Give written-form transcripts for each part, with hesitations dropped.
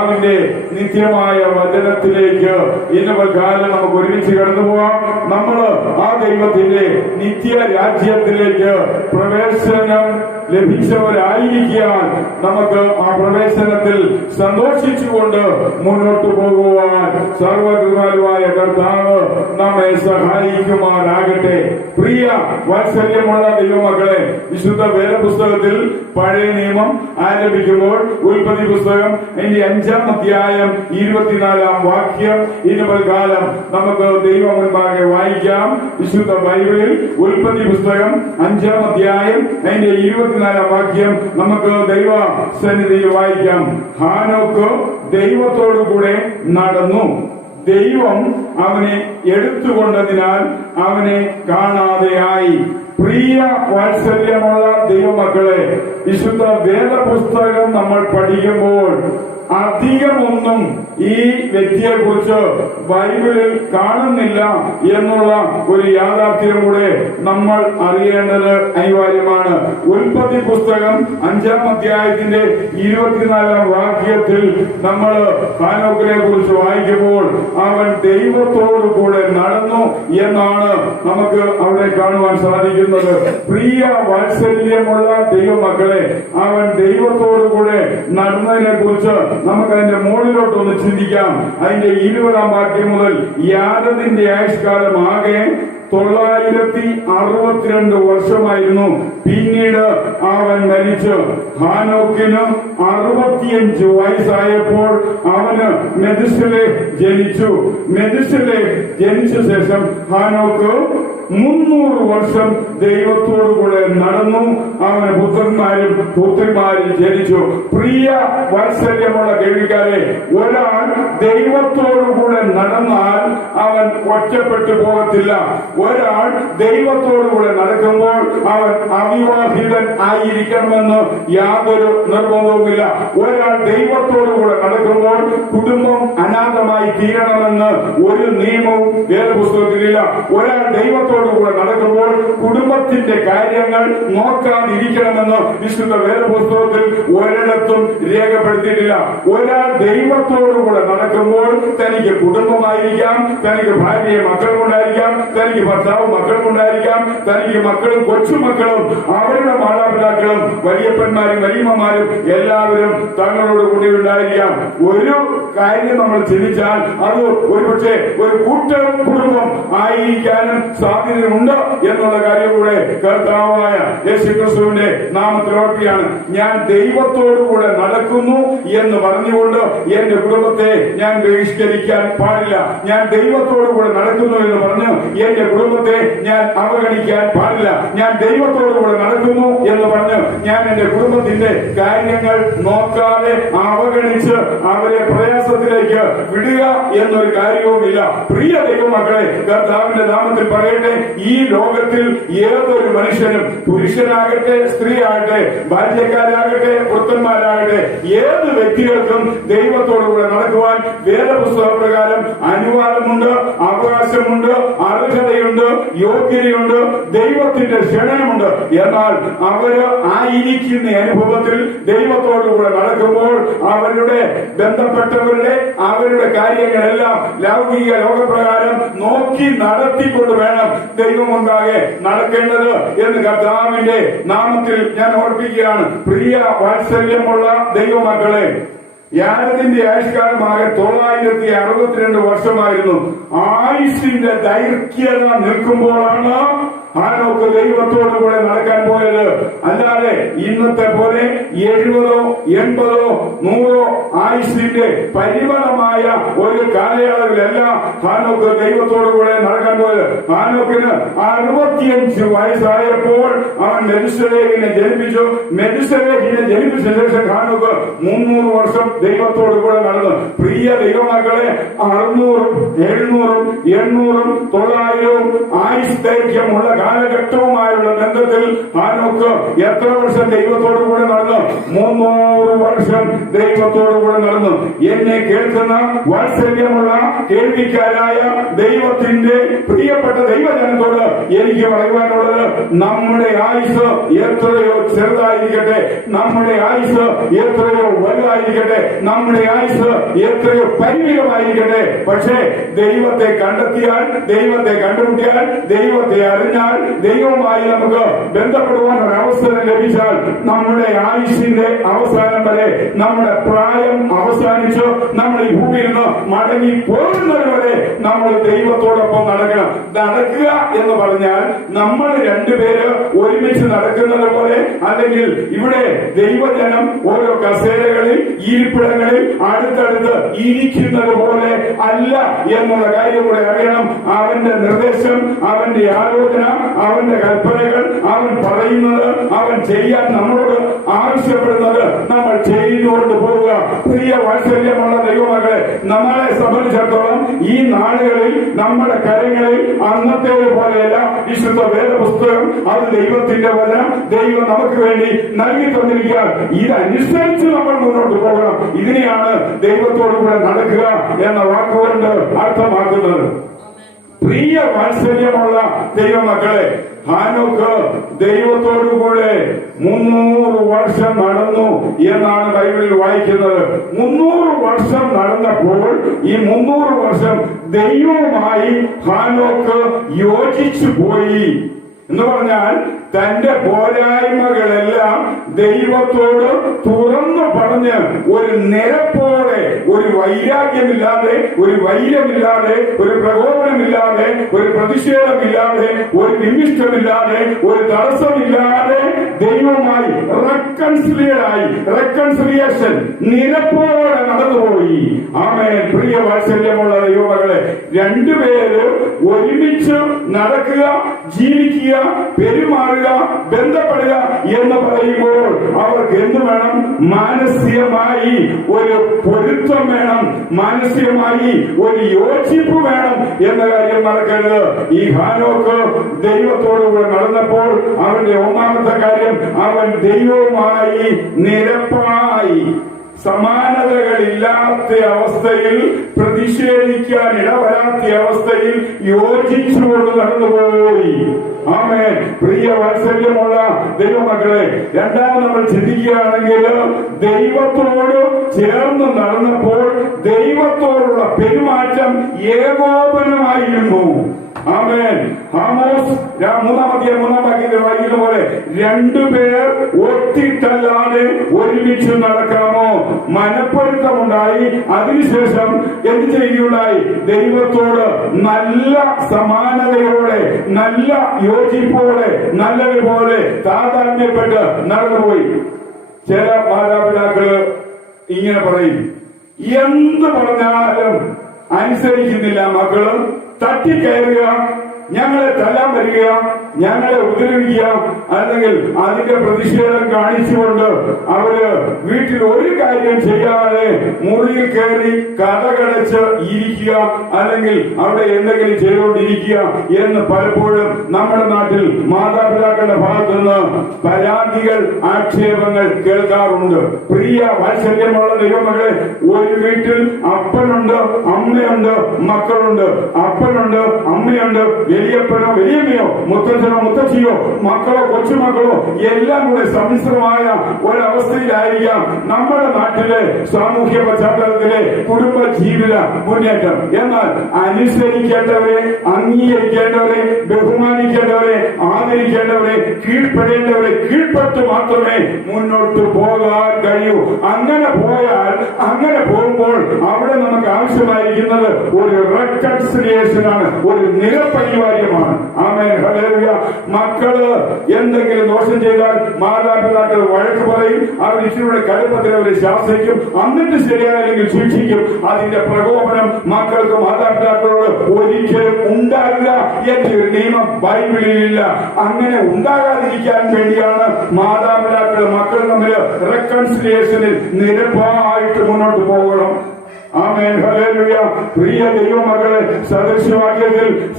അതിന്റെ നിത്യമായ വചനത്തിലേക്ക് ഇന്ന് കാലം നമുക്ക് ഒരുമിച്ച് കടന്നു പോവാം. നമ്മൾ ആ ദൈവത്തിന്റെ നിത്യ രാജ്യത്തിലേക്ക് പ്രവേശനം ലഭിച്ചവരായിരിക്കാൻ നമുക്ക് ആ പ്രവേശനത്തിൽ സന്തോഷിച്ചുകൊണ്ട് മുന്നോട്ട് പോകുവാൻ സർവകൃപാലുവായ കർത്താവ് നമ്മെ സഹായിക്കുമാറാകട്ടെ. പ്രിയ വാത്സല്യമുള്ള ദൈവമക്കളെ, വിശുദ്ധ വേദപുസ്തകത്തിൽ പഴയ നിയമം ആരംഭിക്കുമ്പോൾ ഉൽപ്പത്തി പുസ്തകം അതിന്റെ 5-ാം അധ്യായം 24-ാം വാക്യം ഇന്ന് കാലം നമുക്ക് ദൈവം മുൻപാകെ വായിക്കാം. വിശുദ്ധ ബൈബിളിൽ ഉൽപ്പത്തി പുസ്തകം 5-ാം അധ്യായം അതിന്റെ 24-ാം വാക്യം നമുക്ക് ദൈവ സന്നിധിയിൽ വായിക്കാം. ഹാനോക്ക് ദൈവത്തോടു കൂടെ നടന്നു. ദൈവം അവനെ എടുത്തുകൊണ്ടതിനാൽ അവനെ കാണാതെയായി. പ്രിയ വാത്സല്യമുള്ള ദൈവമക്കളെ, വിശുദ്ധ വേദപുസ്തകം നമ്മൾ പഠിക്കുമ്പോൾ അധികമൊന്നും ഈ വ്യക്തിയെ കുറിച്ച് ബൈബിളിൽ കാണുന്നില്ല എന്നുള്ള ഒരു യാഥാർത്ഥ്യം കൂടെ നമ്മൾ അറിയേണ്ടത് അനിവാര്യമാണ്. ഉൽപ്പത്തി പുസ്തകം 5-ാം അധ്യായത്തിന്റെ 24-ാം വാക്യത്തിൽ നമ്മൾ ഹാനോക്കിനെ കുറിച്ച് വായിക്കുമ്പോൾ അവൻ ദൈവത്തോടു കൂടെ നടന്നു എന്നാണ് നമുക്ക് അവിടെ കാണുവാൻ സാധിക്കുന്നത്. പ്രിയ വാത്സല്യമുള്ള ദൈവമക്കളെ, അവൻ ദൈവത്തോടു കൂടെ നടന്നതിനെ കുറിച്ച് നമുക്ക് അതിന്റെ മുകളിലോട്ടൊന്ന് ചിന്തിക്കാം. അതിന്റെ 20-ാം വാക്യം മുതൽ യാദത്തിന്റെ ആയുഷ്കാലം ആകെ 962 വർഷമായിരുന്നു. പിന്നീട് അവൻ മരിച്ചു. ഹാനോക്കിന് 65 വയസ്സായപ്പോൾ അവന് മെഥുസലേഹ് ജനിച്ചു. മെഥുസലേഹ് ജനിച്ച ശേഷം ഹാനോക്ക് 300 വർഷം ദൈവത്തോടുകൂടെ നടന്നു. അവന് പുത്രന്മാരും പുത്രിമാരും ജനിച്ചു. പ്രിയ വാത്സല്യമുള്ള കേൾവിക്കാരെ, ഒരാൾ ദൈവത്തോടുകൂടെ നടന്നാൽ അവൻ ഒറ്റപ്പെട്ടു പോകത്തില്ല. ഒരാൾ ദൈവത്തോടുകൂടെ നടക്കുമ്പോൾ അവൻ അവിവാഹിതൻ ആയിരിക്കണമെന്ന് യാതൊരു നിർബന്ധവുമില്ല. ഒരാൾ ദൈവത്തോടുകൂടെ നടക്കുമ്പോൾ കുടുംബം അനാഥമായി തീരണമെന്ന് ഒരു നിയമവും വേദപുസ്തകത്തിലില്ല. ഒരാൾ ദൈവത്തോടുകൂടെ നടക്കുമ്പോൾ കുടുംബത്തിന്റെ കാര്യങ്ങൾ നോക്കാതിരിക്കണമെന്ന് വിശുദ്ധ വേദപുസ്തകത്തിൽ ഒരിടത്തും രേഖപ്പെടുത്തിയിട്ടില്ല. ഒരാൾ ദൈവത്തോടുകൂടെ നടക്കുമ്പോൾ തനിക്ക് കുടുംബമായിരിക്കാം, തനിക്ക് ഭാര്യയെ മക്കളുണ്ടായിരിക്കാം, തനിക്ക് ഭർത്താവ് മക്കളുണ്ടായിരിക്കാം, തനിക്ക് മക്കളും കൊച്ചുമക്കളും അവരുടെ മാതാപിതാക്കളും വലിയപ്പന്മാരും വലിയമ്മമാരും എല്ലാവരും തങ്ങളോട് കൂടി ഉണ്ടായിരിക്കാം. ഒരു കാര്യം നമ്മൾ ചിന്തിച്ചാൽ അത് ഒരുപക്ഷെ ഒരു കൂട്ടം കുടുംബം ആയിരിക്കാനും സാധ്യതയുണ്ട് എന്നുള്ള കാര്യം കൂടെ കർത്താവായ യേശുക്രിസ്തുവിന്റെ നാമത്തിൽ ഓർക്കുകയാണ്. ഞാൻ ദൈവത്തോടുകൂടെ നടക്കുന്നു എന്ന് പറഞ്ഞുകൊണ്ട് എന്റെ കുടുംബത്തെ ഞാൻ ബഹിഷ്കരിക്കാൻ പാടില്ല. ഞാൻ ദൈവത്തോടുകൂടെ നടക്കുന്നു എന്ന് പറഞ്ഞ് എന്റെ കുടുംബത്തെ ഞാൻ അവഗണിക്കാൻ പാടില്ല. ഞാൻ ദൈവത്തോടുകൂടെ നടക്കുന്നു എന്ന് പറഞ്ഞ് ഞാൻ എന്റെ കുടുംബത്തിന്റെ കാര്യങ്ങൾ നോക്കാതെ അവഗണിച്ച് അവരെ പ്രയാസത്തിലേക്ക് വിടുക എന്നൊരു കാര്യവുമില്ല. പ്രിയ ദൈവമക്കളെ, കർത്താവിന്റെ നാമത്തിൽ പറയട്ടെ, ഈ ലോകത്തിൽ ഏതൊരു മനുഷ്യനും, പുരുഷനാകട്ടെ സ്ത്രീ ആകട്ടെ, ബാല്യക്കാരാകട്ടെ പുത്രന്മാരാകട്ടെ, ഏത് വ്യക്തികൾക്കും ദൈവത്തോടുകൂടെ നടക്കുവാൻ വേദപുസ്തക പ്രകാരം അനുവാദമുണ്ട്, അവകാശമുണ്ട്, അർഹതയുണ്ട്, യോഗ്യതയുണ്ട്, ദൈവത്തിന്റെ ക്ഷണമുണ്ട്. എന്നാൽ അവര് ആയിരിക്കുന്ന അനുഭവത്തിൽ ദൈവത്തോടുകൂടെ നടക്കുമ്പോൾ അവരുടെ ബന്ധപ്പെട്ടവരുടെ അവരുടെ കാര്യങ്ങളെല്ലാം ലൗകിക ലോകപ്രകാരം നോക്കി നടത്തിക്കൊണ്ട് വേണം ദൈവം മുൻപാകെ നടക്കേണ്ടത് എന്ന് കർത്താവിന്റെ നാമത്തിൽ ഞാൻ ഓർപ്പിക്കുകയാണ്. പ്രിയ വാത്സല്യമുള്ള ദൈവമക്കളെ, യാദത്തിന്റെ ആയുഷ്കാലമാകെ 962 വർഷമായിരുന്നു. ആയുഷിന്റെ ദൈർഘ്യത നിൽക്കുമ്പോഴാണ് ഹാനോക്ക് ദൈവത്തോടുകൂടെ നടക്കാൻ പോയത്. അല്ലാതെ ഇന്നത്തെ പോലെ 70, 80, 100 ആയുഷിന്റെ പരിമിതമായ ഒരു കാലയളവിലല്ല ഹാനോക്ക് ദൈവത്തോടുകൂടെ നടക്കാൻ പോയത്. ഹാനോക്കിന് 65 വയസ്സായപ്പോൾ അവൻ മെഥുസലേഹിനെ ജനിപ്പിച്ചു. മെഥുസലേഹിനെ ജനിപ്പിച്ച ശേഷം ഹാനോക്ക് 300 വർഷം ദൈവത്തോടുകൂടെ നടന്നു. പ്രിയ ദൈവമക്കളെ, 600, 700, 800, 900 ആയുഷ് ദൈർഘ്യമുള്ള കാലഘട്ടവുമായുള്ള ബന്ധത്തിൽ ഹാനോക്ക് എത്ര വർഷം ദൈവത്തോടുകൂടെ നടന്നു? 300 വർഷം ദൈവത്തോടുകൂടെ നടന്നു. എന്നെ കേൾക്കുന്ന വാത്സല്യമുള്ള കേൾവിക്കാരായ ദൈവത്തിന്റെ പ്രിയപ്പെട്ട ദൈവജനത്തോട് എനിക്ക് പറയുവാനുള്ളത്, നമ്മുടെ ആയുസ് എത്രയോ ചെറുതായിരിക്കട്ടെ, നമ്മുടെ ആയുസ് എത്രയോ വലുതായിരിക്കട്ടെ, നമ്മുടെ ആയുസ് എത്രയോ പരിമിതമായിരിക്കട്ടെ, പക്ഷേ ദൈവത്തെ കണ്ടെത്തിയാൽ, ദൈവത്തെ കണ്ടുമുട്ടിയാൽ, ദൈവത്തെ അറിഞ്ഞാൽ, ദൈവവുമായി നമുക്ക് ബന്ധപ്പെടുവാൻ ഒരു അവസരം ലഭിച്ചാൽ, നമ്മുടെ ആയുഷിന്റെ അവസാനം വരെ, നമ്മുടെ പ്രായം അവസാനിച്ചു നമ്മൾ ഈ ഭൂമിയിൽ നിന്ന് മടങ്ങി പോകുന്നത് വരെ നമ്മൾ ദൈവത്തോടൊപ്പം നടക്കണം. നടക്കുക എന്ന് പറഞ്ഞാൽ നമ്മൾ രണ്ടുപേര് ഒരുമിച്ച് നടക്കുന്നത് പോലെ, അല്ലെങ്കിൽ ഇവിടെ ദൈവജനം ഓരോ കസേരകളിൽ, ഇരിപ്പിടങ്ങളിൽ അടുത്തടുത്ത് ഇരിക്കുന്നത് പോലെ അല്ല എന്നുള്ള കാര്യം കൂടെ അറിയണം. അവന്റെ നിർദ്ദേശം, അവന്റെ ആലോചന, അവന്റെ കൽപ്പനകൾ, അവൻ പറയുന്നത്, അവൻ ചെയ്യാൻ നമ്മളോട് ആവശ്യപ്പെടുന്നത് നമ്മൾ ചെയ്തുകൊണ്ട് പോവുക. പ്രിയ വാത്സല്യമുള്ള ദൈവമക്കളെ, നമ്മളെ സംബന്ധിച്ചിടത്തോളം ഈ നാളുകളിൽ നമ്മുടെ കരങ്ങളിൽ അന്നത്തേത് പോലെയല്ല വിശുദ്ധ വേദപുസ്തകം. അത് ദൈവത്തിന്റെ വചനം, ദൈവം നമുക്ക് വേണ്ടി നൽകി തന്നിരിക്കുക. ഇതനുസരിച്ച് നമ്മൾ മുന്നോട്ട് പോകണം. ഇതിനെയാണ് ദൈവത്തോടു കൂടെ നടക്കുക എന്ന വാക്കുകൊണ്ട് അർത്ഥമാക്കുന്നത്. പ്രിയ വാത്സല്യമുള്ള ദൈവമക്കളെ, ഹാനോക്ക് ദൈവത്തോടുകൂടെ 300 വർഷം നടന്നു എന്നാണ് ബൈബിളിൽ വായിക്കുന്നത്. 300 വർഷം നടന്നപ്പോൾ ഈ 300 വർഷം ദൈവവുമായി ഹാനോക്ക് യോജിച്ചു പോയി എന്ന് പറഞ്ഞാൽ തന്റെ പോരായ്മകളെല്ലാം ദൈവത്തോട് തുറന്നു പറഞ്ഞ് ഒരു നിരപ്പോടെ, ഒരു വൈരാഗ്യമില്ലാതെ, ഒരു വൈരമില്ലാതെ, ഒരു പ്രകോപനമില്ലാതെ, ഒരു പ്രതിഷേധമില്ലാതെ, ഒരു വിമിഷ്ടമില്ലാതെ, ഒരു തടസ്സമില്ലാതെ ദൈവവുമായി റെക്കൺസിലിയേഷൻ നിരപ്പോടെ നടന്നുപോയി. ആമേൻ. പ്രിയ വാത്സല്യമുള്ള ദൈവമകളെ, രണ്ടുപേര് ഒരുമിച്ച് നടക്കുക, ജീവിക്കുക, പെരുമാറുക, ബന്ധപ്പെടുക എന്ന് പറയുമ്പോൾ അവർക്ക് എന്ത് വേണം? മാനസികമായി ഒരു പൊരുത്തം വേണം, മാനസികമായി ഒരു യോജിപ്പ് വേണം എന്ന കാര്യം മറക്കരുത്. ഈ ഹാനോക്ക് ദൈവത്തോടുകൂടെ നടന്നപ്പോൾ അവന്റെ ഒന്നാമത്തെ കാര്യം, അവൻ ദൈവവുമായി നിരപ്പായി, സമാനതകളില്ലാത്ത അവസ്ഥയിൽ, പ്രതിഷേധിക്കാൻ ഇടവരാത്ത അവസ്ഥയിൽ യോജിച്ചുകൊണ്ട് നടന്നുപോയി. ആമേൻ. പ്രിയ വാത്സല്യമുള്ള ദൈവമക്കളെ, രണ്ടാമത് നമ്മൾ ചിന്തിക്കുകയാണെങ്കിൽ, ദൈവത്തോട് ചേർന്ന് നടന്നപ്പോൾ ദൈവത്തോടുള്ള പെരുമാറ്റം ഏകോപനമായിരുന്നു. ആമേൻ. ആമോസ് 3-ാം വാക്യത്തിൽ വായിക്കുന്ന പോലെ, രണ്ടുപേർ ഒത്തിട്ടല്ലാതെ ഒരുമിച്ച് നടക്കാമോ? മനപ്പൊരുത്തമുണ്ടായി. അതിനുശേഷം എന്ത് ചെയ്യുകയുണ്ടായി? ദൈവത്തോട് നല്ല സമാനതയോടെ, നല്ല യോജിപ്പോടെ, നല്ലതുപോലെ താതാത്മ്യപ്പെട്ട് നടന്നുപോയി. ചില മാതാപിതാക്കള് ഇങ്ങനെ പറയും, എന്ത് പറഞ്ഞാലും അനുസരിക്കുന്നില്ല മക്കള്, തട്ടിക്കയറുക, ഞങ്ങളെ തല്ലാൻ വരിക, ഞങ്ങളെ ഉപദ്രവിക്കുക, അല്ലെങ്കിൽ അതിന്റെ പ്രതിഷേധം കാണിച്ചുകൊണ്ട് അവര് വീട്ടിൽ ഒരു കാര്യം ചെയ്യാതെ മുറിയിൽ കയറി കഥകടച്ച് ഇരിക്കുക, അല്ലെങ്കിൽ അവിടെ എന്തെങ്കിലും ചെയ്തുകൊണ്ടിരിക്കുക എന്ന് പലപ്പോഴും നമ്മുടെ നാട്ടിൽ മാതാപിതാക്കളുടെ ഭാഗത്തു നിന്ന് പരാതികൾ, ആക്ഷേപങ്ങൾ കേൾക്കാറുണ്ട്. പ്രിയ വാത്സല്യമുള്ള ദൈവമകളെ, ഒരു വീട്ടിൽ അപ്പനുണ്ട്, അമ്മയുണ്ട്, മക്കളുണ്ട്. അപ്പനുണ്ട്, അമ്മയുണ്ട്, വലിയപ്പനോ വലിയമ്മയോ, മുത്തച്ഛനോ മുത്തച്ഛിയോ, മക്കളോ കൊച്ചുമക്കളോ എല്ലാം കൂടെ സമ്മിശ്രമായ ഒരവസ്ഥയിലായിരിക്കാം നമ്മുടെ നാട്ടിലെ സാമൂഹ്യ പശ്ചാത്തലത്തിലെ കുടുംബ ജീവിത മുന്നേറ്റം. എന്നാൽ അനുസരിക്കേണ്ടവരെ, അംഗീകരിക്കേണ്ടവരെ, ബഹുമാനിക്കേണ്ടവരെ, ആദരിക്കേണ്ടവരെ, കീഴ്പ്പെടേണ്ടവരെ കീഴ്പ്പെട്ട് മാത്രമേ മുന്നോട്ട് പോകാൻ കഴിയൂ. അങ്ങനെ പോയാൽ, അങ്ങനെ പോകുമ്പോൾ അവിടെ നമുക്ക് ആവശ്യമായിരിക്കുന്നത് ഒരു റെക്കൺസിലിയേഷൻ ആണ്, ഒരു നിരപരിവാര്യമാണ്. ആമേൻ. ഹല്ലേലൂയ. മക്കള് എന്തെങ്കിലും ദോഷം ചെയ്താൽ മാതാപിതാക്കൾ വഴക്ക് പറയും, അവർ ഇച്ചിരിയുടെ കടുപ്പത്തിൽ അവരെ ശാസിക്കും, എന്നിട്ട് ശരിയായില്ലെങ്കിൽ ശിക്ഷിക്കും. അതിന്റെ പ്രകോപനം മക്കൾക്ക് മാതാപിതാക്കളോട് ഒരിക്കലും ഉണ്ടാകില്ല എന്നൊരു നിയമം ബൈബിളിലില്ല. അങ്ങനെ ഉണ്ടാകാതിരിക്കാൻ വേണ്ടിയാണ് മാതാപിതാക്കൾ മക്കൾ തമ്മിൽ റെക്കൺസിലിയേഷനിൽ നിരപ്പായിട്ട് മുന്നോട്ട് പോകണം. ആമേൻ, ഹല്ലേലൂയ. പ്രിയ ദൈവമക്കളെ,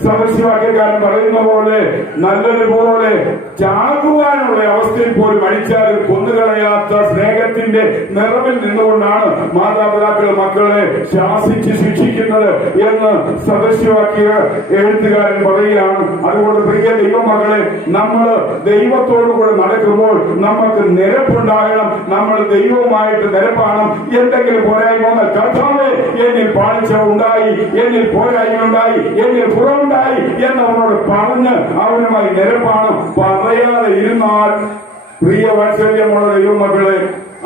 സദൃശവാക്യക്കാരൻ പറയുന്ന പോലെ നല്ലതുപോലെ ചാകുവാനുള്ള അവസ്ഥയിൽ പോലും അടിച്ചാൽ കൊന്നുകളയാത്ത സ്നേഹത്തിന്റെ നിറവിൽ നിന്നുകൊണ്ടാണ് മാതാപിതാക്കൾ മക്കളെ ശാസിച്ച് ശിക്ഷിക്കുന്നത് എന്ന് സദൃശവാക്യ എഴുത്തുകാരൻ പറയുകയാണ്. അതുകൊണ്ട് പ്രിയ ദൈവമക്കളെ, നമ്മൾ ദൈവത്തോടുകൂടെ നടക്കുമ്പോൾ നമുക്ക് നിരപ്പുണ്ടാകണം. നമ്മൾ ദൈവവുമായിട്ട് നിരപ്പാണ്. എന്തെങ്കിലും പോരായ്മ വന്നാൽ കർത്താവേ എന്നിൽ പാളിച്ച ഉണ്ടായി, എന്നിൽ പോരായ്മ ഉണ്ടായി, എന്നിൽ കുറവുണ്ടായി എന്നവനോട് പറഞ്ഞ് അവനുമായി നിരപ്പാണ്. പറയാതെ ഇരുന്നാൽ പ്രിയ വാത്സല്യമുള്ള ദൈവമക്കളെ,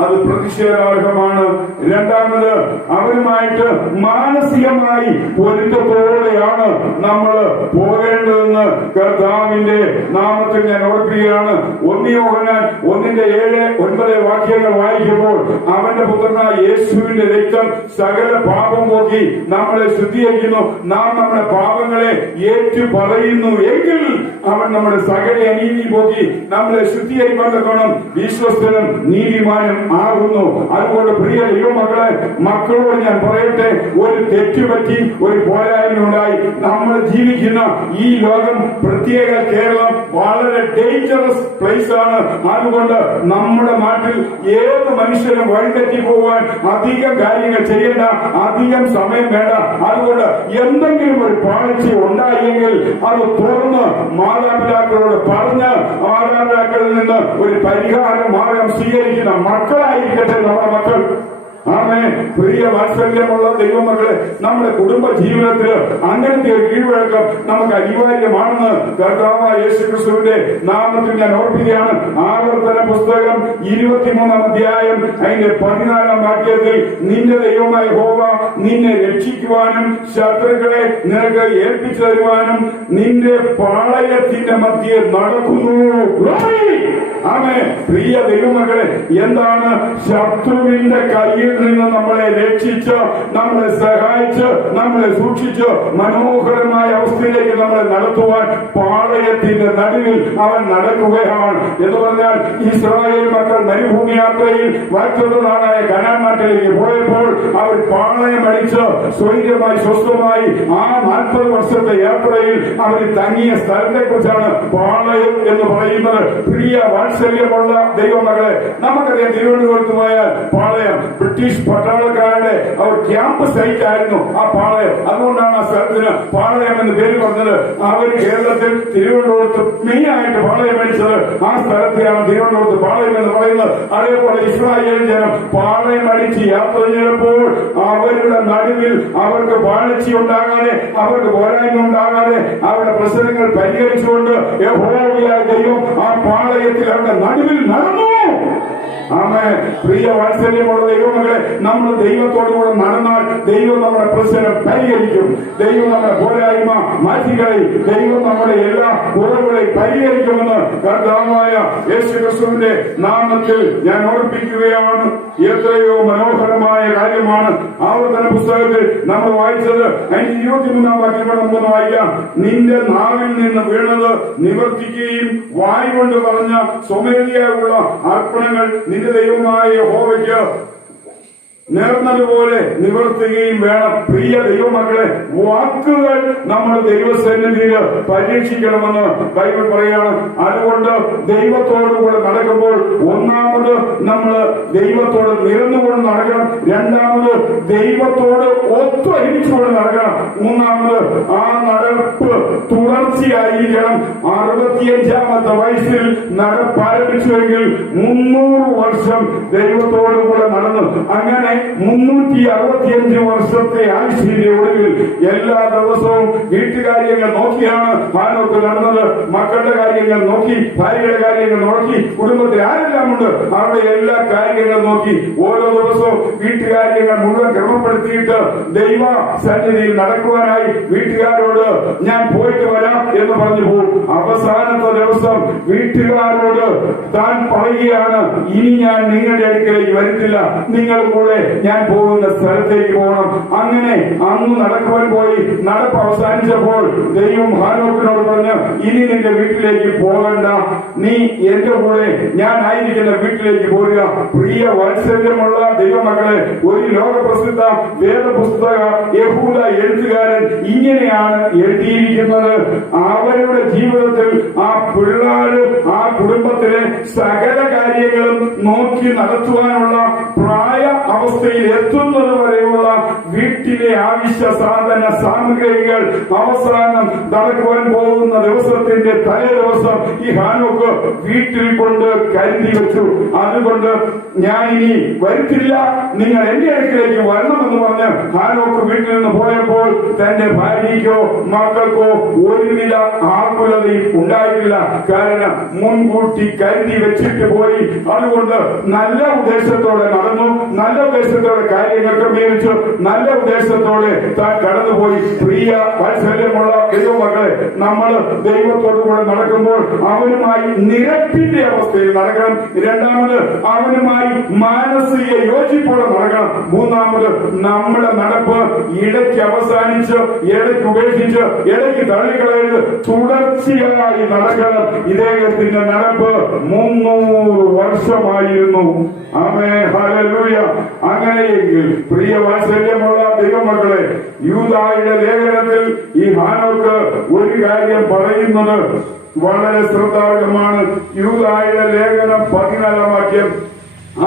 അത് പ്രതിഷേധാർഹമാണ്. രണ്ടാമത്, അവരുമായിട്ട് മാനസികമായി പൊരുത്തത്തോടെയാണ് നമ്മൾ പോകേണ്ടതെന്ന് കർത്താവിന്റെ നാമത്തിൽ ഞാൻ ഓർക്കുകയാണ്. 1 യോഹന്നാൻ 1:7-9 വാക്യങ്ങൾ വായിക്കുമ്പോൾ, അവന്റെ പുത്രനായ യേശുവിന്റെ രക്തം സകല പാപം പോക്കി നമ്മളെ ശുദ്ധീകരിക്കുന്നു. നാം നമ്മുടെ പാപങ്ങളെ ഏറ്റു പറയുന്നു എങ്കിൽ അവൻ നമ്മുടെ സകല അനീതി പോക്കി നമ്മളെ ശുദ്ധീകരിക്കാൻ തക്കണം വിശ്വസ്തനും നീതിമാനും ആകുന്നു. അതുകൊണ്ട് പ്രിയ ദൈവമക്കളെ, മക്കളോട് ഞാൻ പറയട്ടെ, ഒരു തെറ്റുപറ്റി, ഒരു പോരായ്മ ഉണ്ടായി. നമ്മൾ ജീവിക്കുന്ന ഈ ലോകം, പ്രത്യേക കേരളം, വളരെ ഡേഞ്ചറസ് പ്ലേസ് ആണ്. അതുകൊണ്ട് നമ്മുടെ നാട്ടിൽ ഏത് മനുഷ്യനും വഴിതെറ്റി പോകാൻ അധികം കാര്യങ്ങൾ ചെയ്യേണ്ട, അധികം സമയം വേണ്ട. അതുകൊണ്ട് എന്തെങ്കിലും ഒരു പാളിച്ച ഉണ്ടായെങ്കിൽ അത് തുറന്ന് മാതാപിതാക്കളോട് പറഞ്ഞ് മാതാപിതാക്കളിൽ നിന്ന് ഒരു പരിഹാരം മാർഗം സ്വീകരിക്കുന്ന മക്കളായിരിക്കട്ടെ നമ്മുടെ മക്കൾ. ആമേൻ. പ്രിയ വാത്സല്യമുള്ള ദൈവമക്കളെ, നമ്മുടെ കുടുംബ ജീവിതത്തിൽ അങ്ങനത്തെ ഒരു കീഴ്വഴക്കം നമുക്ക് അനിവാര്യമാണെന്ന് കർത്താവായ യേശുക്രിസ്തുവിന്റെ നാമത്തിൽ ഞാൻ ഓർപ്പിക്കുകയാണ്. ആവർത്തന പുസ്തകം 23-ാം അധ്യായം അതിന്റെ 14-ാം വാക്യത്തിൽ, നിന്റെ ദൈവമായ യഹോവ നിന്നെ രക്ഷിക്കുവാനും ശത്രുക്കളെ നിനക്ക് ഏൽപ്പിച്ചു തരുവാനും നിന്റെ പാളയത്തിന്റെ മധ്യേ നടക്കുന്നു. ആമേൻ. പ്രിയ ദൈവമക്കളെ, എന്താണ് ശത്രുവിന്റെ കയ്യിൽ നിന്ന് നമ്മളെ രക്ഷിച്ച്, നമ്മളെ സഹായിച്ച്, നമ്മളെ സൂക്ഷിച്ച് മനോഹരമായ അവസ്ഥയിലേക്ക് നമ്മളെ നടത്തുവാൻ പാളയത്തിന്റെ നടുവിൽ അവൻ നടക്കുകയാണ് എന്ന് പറഞ്ഞാൽ, ഇസ്രായേൽ മക്കൾ മരുഭൂമി യാത്രയിൽ വാഗ്ദത്ത നാടായ കനാൻ നാട്ടിലേക്ക് പോയപ്പോൾ അവർ പാളയം അടിച്ച് സ്വൈര്യമായി സ്വസ്ഥമായി ആ 40 വർഷത്തെ യാത്രയിൽ അവർ തങ്ങിയ സ്ഥലത്തെ കുറിച്ചാണ് പാളയം എന്ന് പറയുന്നത്. പ്രിയ വാത്സല്യമുള്ള ദൈവമകളെ, നമുക്കറിയാം തിരുവനന്തപുരത്ത് പോയാൽ പാളയം ബ്രിട്ടീഷ് പട്ടാളക്കാരുടെ അവർ ക്യാമ്പ് സൈറ്റ് ആയിരുന്നു ആ പാളയം. അതുകൊണ്ടാണ് ആ സ്ഥലത്തിന് പാളയം എന്ന് പേര് പറഞ്ഞത്. അവർ കേരളത്തിൽ തിരുവനന്തപുരത്ത് മെയിൻ ആയിട്ട് പാളയം അടിച്ചത് ആ സ്ഥലത്തെയാണ് തിരുവനന്തപുരത്ത് പാളയം എന്ന് പറയുന്നത്. അതേപോലെ ഇസ്രായേൽ ജനം പാളയം അടിച്ച് യാത്ര ചെയ്തപ്പോൾ അവരുടെ നടുവിൽ അവർക്ക് പാളിച്ച ഉണ്ടാകാതെ, അവർക്ക് പോരായ്മ ഉണ്ടാകാതെ അവരുടെ പ്രശ്നങ്ങൾ പരിഹരിച്ചുകൊണ്ട് യഹോവയായ ദൈവം ആ പാളയത്തിൽ അവരുടെ നടുവിൽ നടന്നു. ആമേൻ. പ്രിയ വാത്സല്യമുള്ള ദൈവമകളെ, നമ്മൾ ദൈവത്തോടുകൂടെ നടന്നാൽ ദൈവം നമ്മുടെ പ്രശ്നം പരിഹരിക്കും. ദൈവം നമ്മുടെ പോരായ്മ മാറ്റിക്കളയും. ദൈവം നമ്മുടെ എല്ലാ കുറവുകളെ പരിഹരിക്കുമെന്ന് കർത്താവായ യേശുക്രിസ്തുവിന്റെ നാമത്തിൽ ഞാൻ ഓർപ്പിക്കുകയാണ്. എത്രയോ മനോഹരമായ കാര്യമാണ് ആവർത്തന പുസ്തകത്തിൽ നമ്മൾ വായിച്ചത്. അതിന് 23-ാം വാക്യം നമുക്കൊന്ന് വായിക്കാം. നിന്റെ നാവിൽ നിന്ന് വീണത് നിവർത്തിക്കുകയും വായ് കൊണ്ട് പറഞ്ഞ സ്വമേധയായുള്ള അർപ്പണങ്ങൾ നിന്റെ ദൈവമായ യഹോവയ്ക്ക് നേർന്നതുപോലെ നിവർത്തുകയും വേണം. പ്രിയ ദൈവമക്കളെ, വാക്കുകൾ നമ്മൾ ദൈവസന്നിധിയിൽ പരീക്ഷിക്കണമെന്ന് ബൈബിൾ പറയാണ്. അതുകൊണ്ട് ദൈവത്തോടുകൂടെ നടക്കുമ്പോൾ ഒന്നാമത് നമ്മൾ ദൈവത്തോട് നിരന്നുകൊണ്ട് നടക്കണം. രണ്ടാമത് ദൈവത്തോട് ഒത്തൊരുമിച്ചുകൊണ്ട് നടക്കണം. മൂന്നാമത് ആ നടപ്പ് തുടർച്ചയായിരിക്കണം. 65-ാമത്തെ വയസ്സിൽ നടപ്പാരംഭിച്ചുവെങ്കിൽ 300 വർഷം ദൈവത്തോടുകൂടെ നടന്നു. അങ്ങനെ 365 വർഷത്തെ ആയുസ്സിന്റെ ഒടുവിൽ എല്ലാ ദിവസവും വീട്ടുകാര്യങ്ങൾ നോക്കിയാണ് ഹാനോക്ക് നടന്നത്. മക്കളുടെ കാര്യങ്ങൾ നോക്കി, ഭാര്യയുടെ കാര്യങ്ങൾ നോക്കി, കുടുംബത്തിൽ ആരെല്ലാം ഉണ്ട് അവരുടെ എല്ലാ കാര്യങ്ങൾ നോക്കി ഓരോ ദിവസവും വീട്ടുകാര്യങ്ങൾ മുഴുവൻ ക്രമപ്പെടുത്തിയിട്ട് ദൈവ സന്നിധിയിൽ നടക്കുവാനായി വീട്ടുകാരോട് ഞാൻ പോയിട്ട് വരാം എന്ന് പറഞ്ഞു പോകും. അവസാനത്തെ ദിവസം വീട്ടുകാരോട് താൻ പറയുകയാണ്, ഇനി ഞാൻ നിങ്ങളുടെ അടുക്കലേക്ക് വരുന്നില്ല, നിങ്ങൾ കൂടെ ഞാൻ പോകുന്ന സ്ഥലത്തേക്ക് പോകണം. അങ്ങനെ അന്ന് നടക്കുവാൻ പോയി. നടപ്പ് അവസാനിച്ചപ്പോൾ ദൈവം ഹാനോക്കിനോട് പറഞ്ഞു, ഇനി നിന്റെ വീട്ടിലേക്ക് പോകണ്ട, നീ എന്റെ കൂടെ ഞാൻ ആയിരിക്കുന്ന വീട്ടിലേക്ക് പോരുക. പ്രിയ വാത്സല്യമുള്ള ദൈവമക്കളെ, ഒരു ലോകപ്രസിദ്ധ വേദപുസ്തക യഹൂദ എഴുത്തുകാരൻ ഇങ്ങനെയാണ് എഴുതിയിരിക്കുന്നത്. അവരുടെ ജീവിതത്തിൽ ആ പിള്ളേര് ആ കുടുംബത്തിലെ സകല കാര്യങ്ങളും നോക്കി നടത്തുവാനുള്ള പ്രായ അവസ്ഥയിൽ എത്തുന്നത് വരെയുള്ള വീട്ടിലെ ആവശ്യ സാധന സാമഗ്രികൾ അവസാനം നടക്കുവാൻ പോകുന്ന ദിവസത്തിന്റെ തലേ ദിവസം ഈ ഹാനോക്ക് വീട്ടിൽ കൊണ്ട് കരുതി വെച്ചു. അതുകൊണ്ട് ഞാൻ ഇനി വരുത്തില്ല, നിങ്ങൾ എന്റെ അടുക്കിലേക്ക് വരണമെന്ന് പറഞ്ഞ് ഹാനോക്ക് വീട്ടിൽ നിന്ന് പോയപ്പോൾ തന്റെ ഭാര്യയ്ക്കോ മക്കൾക്കോ ഒരുവിധ ആകുലതയും ഉണ്ടായിട്ടില്ല. കാരണം മുൻകൂട്ടി കരുതി വെച്ചിട്ട് പോയി. അതുകൊണ്ട് നല്ല ഉദ്ദേശത്തോടെ നടന്നു, നല്ല ഉദ്ദേശത്തോടെ കാര്യങ്ങൾ ക്രമീകരിച്ചു, നല്ല ഉദ്ദേശത്തോടെ താൻ കടന്നുപോയി. പ്രിയ വാത്സല്യമുള്ള ദൈവമക്കളെ, നമ്മൾ ദൈവത്തോടു കൂടെ നടക്കുമ്പോൾ അവനുമായി നിരപ്പിന്റെ അവസ്ഥയിൽ നടക്കണം. രണ്ടാമത് അവനുമായി മാനസിക യോജിപ്പോടെ നടക്കണം. മൂന്നാമത് നമ്മുടെ നടപ്പ് ഇടയ്ക്ക് അവസാനിച്ച് ഇടയ്ക്ക് ഉപേക്ഷിച്ച് ഇടയ്ക്ക് തള്ളിക്കളയരുത്, തുടർച്ചയായി നടക്കണം. ഇദ്ദേഹത്തിന്റെ നടപ്പ് 300 വർഷമായിരുന്നു. ആമേൻ, ഹല്ലേലൂയ. അങ്ങനെയെങ്കിൽ പ്രിയ വാത്സല്യമുള്ള ദൈവമക്കളെ, യൂദായുടെ ലേഖനത്തിൽ ഈ ഹാനോക്ക് ഒരു കാര്യം പറയുന്നത് വളരെ ശ്രദ്ധാർഹമാണ്. യൂദായുടെ ലേഖനം 14-ാം വാക്യം,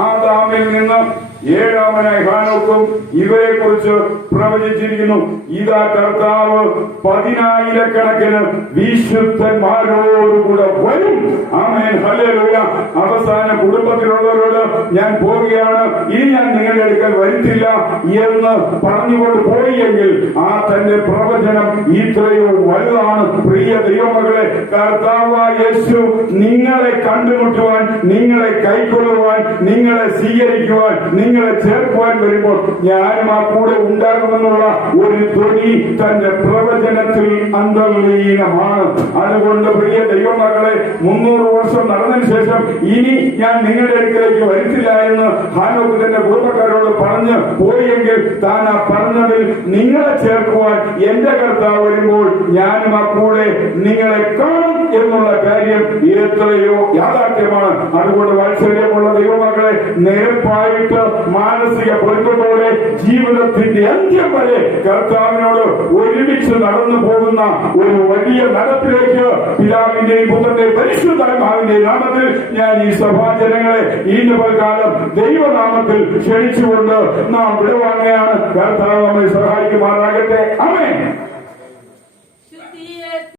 ആദാമിൽ നിന്ന് 7-ാമനായി ഹാനോക്കും ഇവരെ കുറിച്ച് പ്രവചിച്ചിരിക്കുന്നു. ഇതാ കർത്താവ് 10,000-കണക്കിന് വിശുദ്ധന്മാരോടുകൂടെ വരും. ആമേൻ, ഹല്ലേലൂയ. അവസാന കുടുംബത്തിലുള്ളവരോട് ഞാൻ പോവുകയാണ്, ഇനി ഞാൻ നിങ്ങളുടെ അടുക്കൽ വരുത്തില്ല എന്ന് പറഞ്ഞുകൊണ്ട് പോയെങ്കിൽ ആ തന്റെ പ്രവചനം ഇത്രയോ വലുതാണ്. പ്രിയ ദൈവമകളെ, കർത്താവായ യേശു നിങ്ങളെ കണ്ടുമുട്ടുവാൻ, നിങ്ങളെ കൈക്കൊള്ളുവാൻ, നിങ്ങളെ സ്വീകരിക്കുവാൻ, നിങ്ങളെ ചേർക്കുവാൻ വരുമ്പോൾ ഞാനും ആ കൂടെ ഉണ്ടാകുമെന്നുള്ള ഒരു ധ്വനി തന്റെ പ്രവചനത്തിൽ അന്തർലീനമാണ്. അതുകൊണ്ട് പ്രിയ ദൈവമക്കളെ, 300 വർഷം നടന്നതിന് ശേഷം ഇനി ഞാൻ നിങ്ങളുടെ അടുക്കലേക്ക് വരുത്തില്ല എന്ന് ഹാനോക്ക് തന്റെ കുടുംബക്കാരോട് പറഞ്ഞ് പോയെങ്കിൽ താൻ ആ പറഞ്ഞതിൽ നിങ്ങളെ ചേർക്കുവാൻ എന്റെ കർത്താവ് വരുമ്പോൾ ഞാനും ആ കൂടെ നിങ്ങളെ കാണും എന്നുള്ള കാര്യം എത്രയോ യാഥാർത്ഥ്യമാണ്. അതുകൊണ്ട് വാത്സല്യമുള്ള ദൈവമക്കളെ, നിരപ്പായിട്ട് മാനസിക പൊരുത്തത്തോടെ ജീവിതത്തിന്റെ അന്ത്യം വരെ കർത്താവിനോട് ഒരുമിച്ച് നടന്നു പോകുന്ന ഒരു വലിയ നടപ്പിലേക്ക് പിതാവിന്റെയും പുത്രന്റെയും പരിശുദ്ധാത്മാവിന്റെയും നാമത്തിൽ ഞാൻ ഈ സഭാജനങ്ങളെ ഈ പൽക്കാലം ദൈവനാമത്തിൽ ക്ഷണിച്ചുകൊണ്ട് നാം വിടവാങ്ങുകയാണ്. കർത്താവ് നമ്മെ സഹായിക്കുമാറാകട്ടെ.